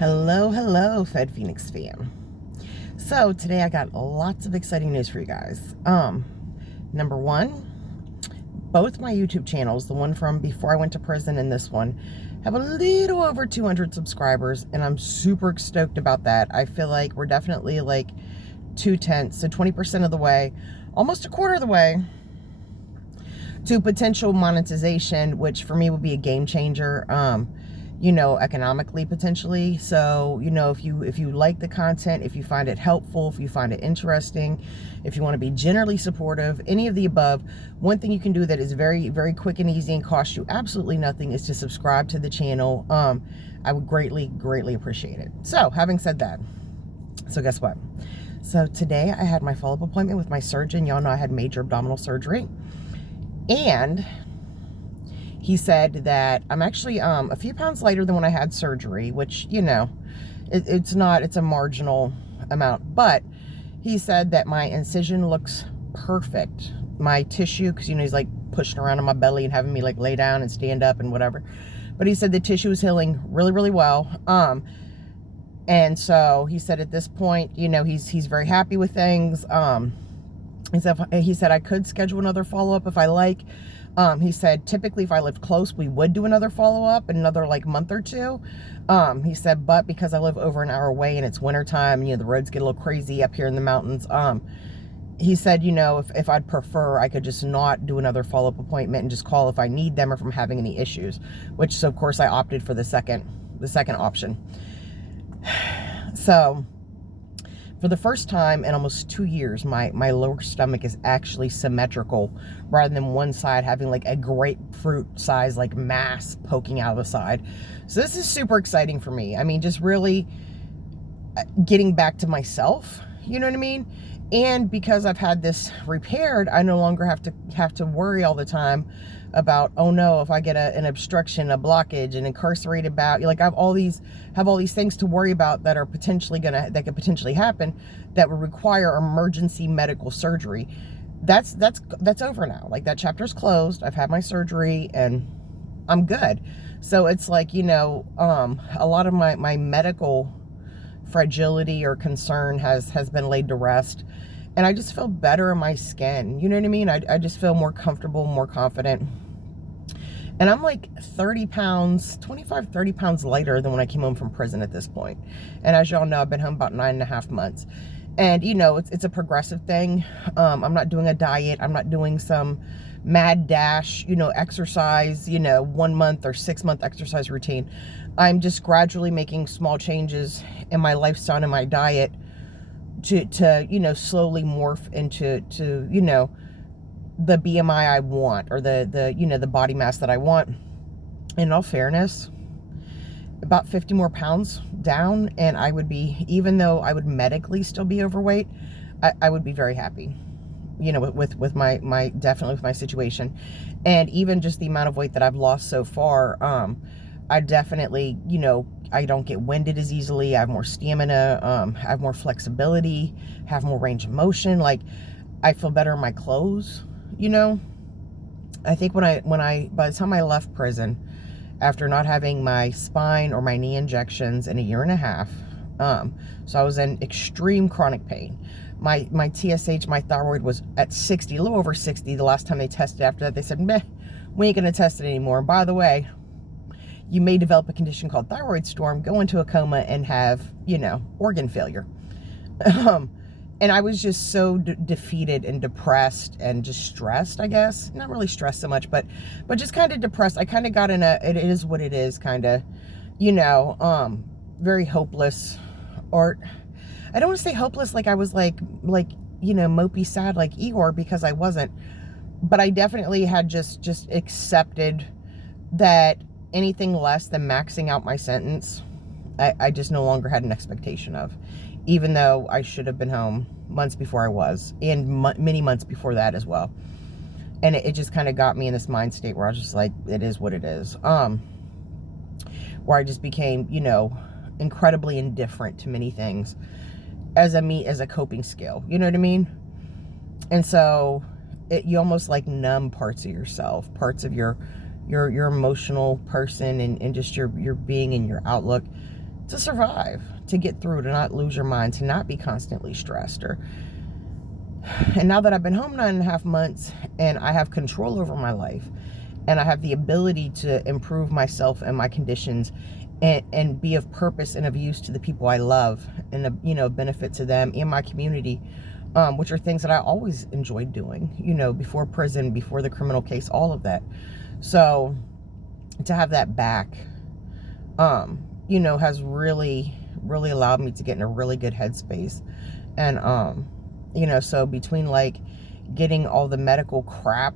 Hello, FedPhoenix fam. So today I got lots of exciting news for you guys. Number one, both my YouTube channels, the one from before I went to prison and this one, have a little over 200 subscribers, and I'm super stoked about that. I feel like we're definitely like 2/10, so 20% of the way, almost a quarter of the way to potential monetization, which for me would be a game changer. Economically, potentially. So, if you like the content, if you find it helpful, if you find it interesting, if you want to be generally supportive, any of the above, one thing you can do that is very, very quick and easy and costs you absolutely nothing is to subscribe to the channel. I would greatly appreciate it. So, having said that, so guess what? So today I had my follow-up appointment with my surgeon. Y'all know I had major abdominal surgery. And he said that I'm actually a few pounds lighter than when I had surgery, which, it's a marginal amount. But he said that my incision looks perfect. My tissue, because, he's like pushing around on my belly and having me like lay down and stand up and whatever. But he said the tissue is healing really, really well. And so he said at this point, he's very happy with things. He said I could schedule another follow-up if I like. He said, typically, if I lived close, we would do another follow-up in another, month or two. He said, but because I live over an hour away and it's wintertime, the roads get a little crazy up here in the mountains. He said, if I'd prefer, I could just not do another follow-up appointment and just call if I need them or if I'm having any issues, which, so, of course, I opted for the second option. So, for the first time in almost 2 years, my lower stomach is actually symmetrical rather than one side having like a grapefruit size mass poking out of the side. So this is super exciting for me. I mean, just really getting back to myself, you know what I mean? And because I've had this repaired, I no longer have to worry all the time about, oh no, if I get an obstruction, a blockage, an incarcerated bout, I have all these things to worry about that are that could potentially happen that would require emergency medical surgery. That's over now. That chapter's closed. I've had my surgery and I'm good. So it's a lot of my medical fragility or concern has been laid to rest. And I just feel better in my skin. You know what I mean? I just feel more comfortable, more confident. And I'm like 30 pounds lighter than when I came home from prison at this point. And as y'all know, I've been home about 9.5 months. And, it's a progressive thing. I'm not doing a diet. I'm not doing some mad dash, exercise, 1 month or 6 month exercise routine. I'm just gradually making small changes in my lifestyle and my diet to slowly morph into the BMI I want, or the body mass that I want. In all fairness, about 50 more pounds down and I would be, even though I would medically still be overweight, I would be very happy, with my definitely with my situation. And even just the amount of weight that I've lost so far, I definitely, I don't get winded as easily. I have more stamina, I have more flexibility, have more range of motion. I feel better in my clothes, I think by the time I left prison, after not having my spine or my knee injections in 1.5 years, so I was in extreme chronic pain. My TSH, my thyroid was at 60, a little over 60 the last time they tested. After that, they said, meh, we ain't gonna test it anymore. And by the way, you may develop a condition called thyroid storm, go into a coma, and have, organ failure. And I was just so defeated and depressed and just stressed, I guess. Not really stressed so much, but just kind of depressed. I kind of got in it is what it is, kind of, very hopeless. Or I don't want to say hopeless like I was mopey sad like Igor, because I wasn't. But I definitely had just accepted that anything less than maxing out my sentence, I just no longer had an expectation of, even though I should have been home months before I was, and many months before that as well. And it just kind of got me in this mind state where I was just like, it is what it is. Where I just became, incredibly indifferent to many things as a coping skill. You know what I mean? And so you almost numb parts of yourself, parts of your emotional person, and just your being and your outlook to survive, to get through, to not lose your mind, to not be constantly stressed. And now that I've been home 9.5 months and I have control over my life and I have the ability to improve myself and my conditions and be of purpose and of use to the people I love and a benefit to them and my community, which are things that I always enjoyed doing, before prison, before the criminal case, all of that. So to have that back, has really, really allowed me to get in a really good headspace. And, so between like getting all the medical crap,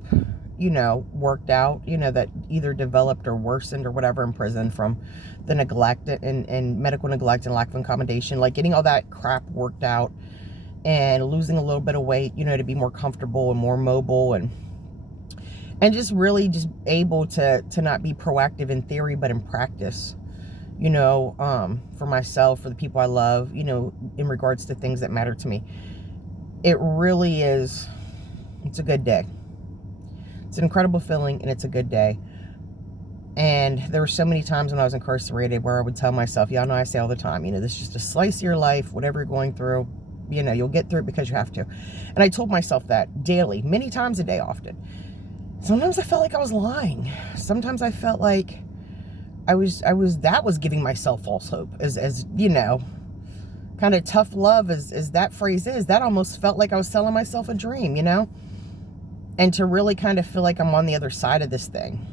worked out, that either developed or worsened or whatever in prison from the neglect and medical neglect and lack of accommodation, like getting all that crap worked out and losing a little bit of weight, to be more comfortable and more mobile and just really just able to not be proactive in theory, but in practice, for myself, for the people I love, in regards to things that matter to me. It really is, it's a good day. It's an incredible feeling and it's a good day. And there were so many times when I was incarcerated where I would tell myself, y'all know I say all the time, this is just a slice of your life, whatever you're going through, you'll get through it because you have to. And I told myself that daily, many times a day, often. Sometimes I felt like I was lying. Sometimes I felt like I was giving myself false hope, as kind of tough love as that phrase is. That almost felt like I was selling myself a dream, and to really kind of feel like I'm on the other side of this thing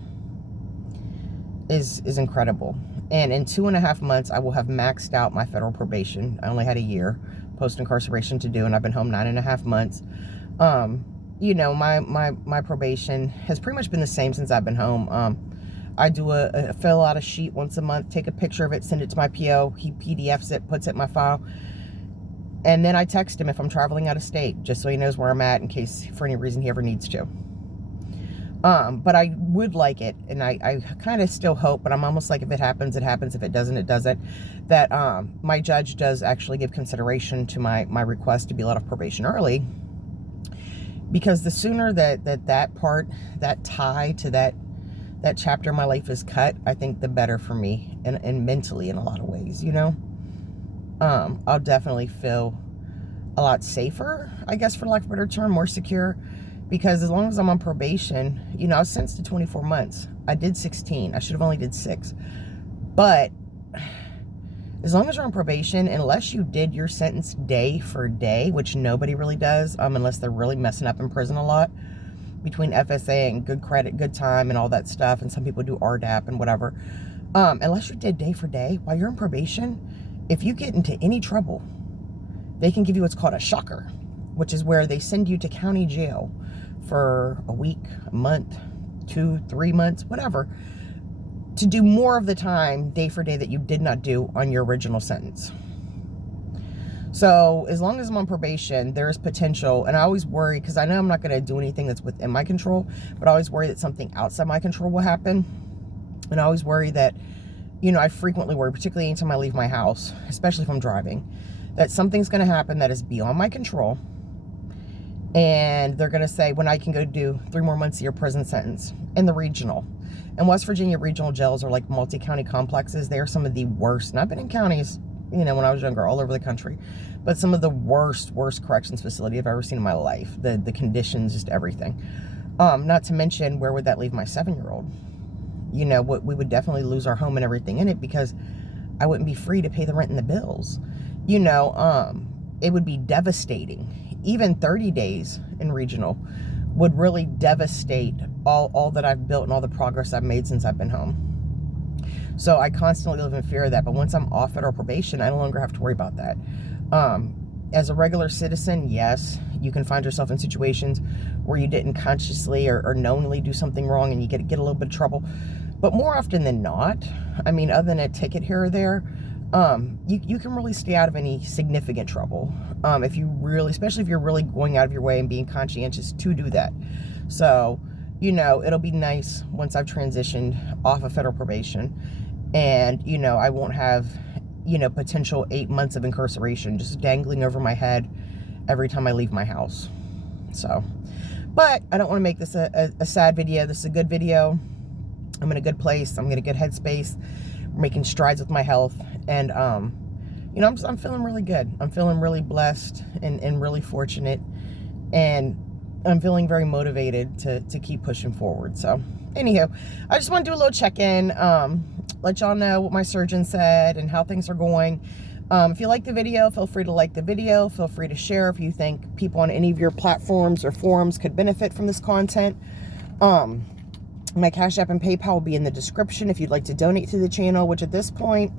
is incredible. And in 2.5 months, I will have maxed out my federal probation. I only had a year post-incarceration to do, and I've been home 9.5 months. My probation has pretty much been the same since I've been home. I do a fill out a sheet once a month, take a picture of it, send it to my PO. He PDFs it, puts it in my file. And then I text him if I'm traveling out of state, just so he knows where I'm at in case for any reason he ever needs to. But I would like it, and I kind of still hope, but I'm almost like, if it happens, it happens. If it doesn't, it doesn't. That my judge does actually give consideration to my request to be let off probation early. Because the sooner that part, that tie to that chapter of my life is cut, I think the better for me and mentally in a lot of ways, I'll definitely feel a lot safer, I guess, for lack of a better term, more secure. Because as long as I'm on probation, I was sentenced to 24 months. I did 16. I should have only did 6. But as long as you're on probation, unless you did your sentence day for day, which nobody really does, unless they're really messing up in prison a lot, between FSA and good credit, good time, and all that stuff, and some people do RDAP and whatever, unless you did day for day, while you're in probation, if you get into any trouble, they can give you what's called a shocker, which is where they send you to county jail for a week, a month, 2, 3 months, whatever, to do more of the time day for day that you did not do on your original sentence. So as long as I'm on probation, there is potential, and I always worry, because I know I'm not going to do anything that's within my control, but I always worry that something outside my control will happen. And I always worry that, I frequently worry, particularly anytime I leave my house, especially if I'm driving, that something's going to happen that is beyond my control. And they're going to say, when I can go do 3 more months of your prison sentence in the regional. And West Virginia regional jails are like multi-county complexes. They are some of the worst. And I've been in counties, when I was younger, all over the country. But some of the worst corrections facility I've ever seen in my life. The conditions, just everything. Not to mention, where would that leave my 7-year-old? We would definitely lose our home and everything in it, because I wouldn't be free to pay the rent and the bills. It would be devastating. Even 30 days in regional would really devastate all that I've built and all the progress I've made since I've been home. So I constantly live in fear of that. But once I'm off federal probation, I no longer have to worry about that. As a regular citizen, yes, you can find yourself in situations where you didn't consciously or knowingly do something wrong and you get a little bit of trouble. But more often than not, other than a ticket here or there, you can really stay out of any significant trouble. If you really, especially if you're really going out of your way and being conscientious to do that. So, it'll be nice once I've transitioned off of federal probation, and, I won't have, potential 8 months of incarceration just dangling over my head every time I leave my house. So, but I don't want to make this a sad video. This is a good video. I'm in a good place. I'm in a good headspace. Making strides with my health, And, you know, I'm feeling really good. I'm feeling really blessed and really fortunate. And I'm feeling very motivated to keep pushing forward. So, anywho, I just want to do a little check-in, let y'all know what my surgeon said and how things are going. If you like the video, feel free to like the video. Feel free to share if you think people on any of your platforms or forums could benefit from this content. My Cash App and PayPal will be in the description if you'd like to donate to the channel, which at this point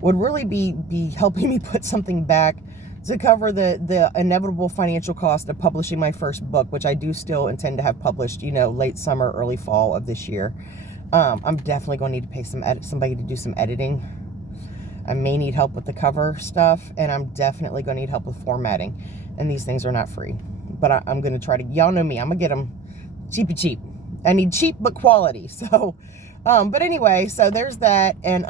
would really be helping me put something back to cover the inevitable financial cost of publishing my first book, which I do still intend to have published, you know, late summer, early fall of this year. I'm definitely going to need to pay somebody to do some editing. I may need help with the cover stuff, and I'm definitely going to need help with formatting. And these things are not free. But I'm going to try to, y'all know me, I'm going to get them cheap. I need cheap but quality. So, but anyway, so there's that. And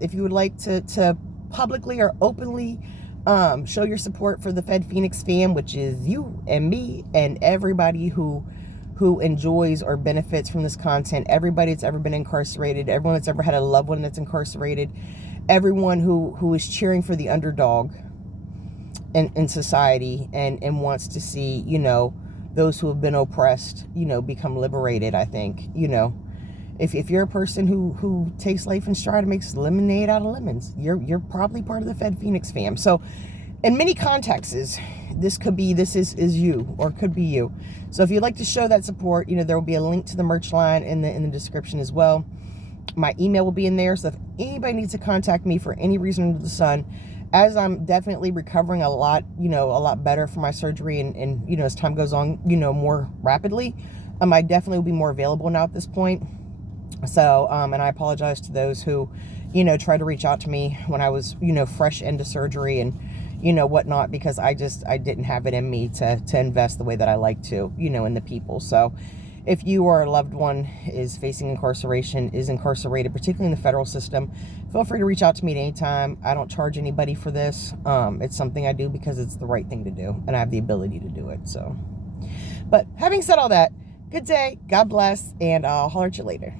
if you would like to publicly or openly show your support for the FedPhoenix fam, which is you and me and everybody who enjoys or benefits from this content, everybody that's ever been incarcerated, everyone that's ever had a loved one that's incarcerated, everyone who is cheering for the underdog in society and wants to see, you know, those who have been oppressed, you know, become liberated. I think, you know, if you're a person who takes life in stride and makes lemonade out of lemons, you're probably part of the FedPhoenix fam. So in many contexts, this is you, or could be you. So if you'd like to show that support, you know, there will be a link to the merch line in the description as well. My email will be in there. So if anybody needs to contact me for any reason under the sun, as I'm definitely recovering a lot better from my surgery, and you know, as time goes on, you know, more rapidly, I definitely will be more available now at this point. So, and I apologize to those who, you know, tried to reach out to me when I was, you know, fresh into surgery and, you know, whatnot, because I didn't have it in me to invest the way that I like to, you know, in the people. So if you or a loved one is facing incarceration, is incarcerated, particularly in the federal system, feel free to reach out to me at any time. I don't charge anybody for this. It's something I do because it's the right thing to do, and I have the ability to do it. So, but having said all that, good day, God bless, and I'll holler at you later.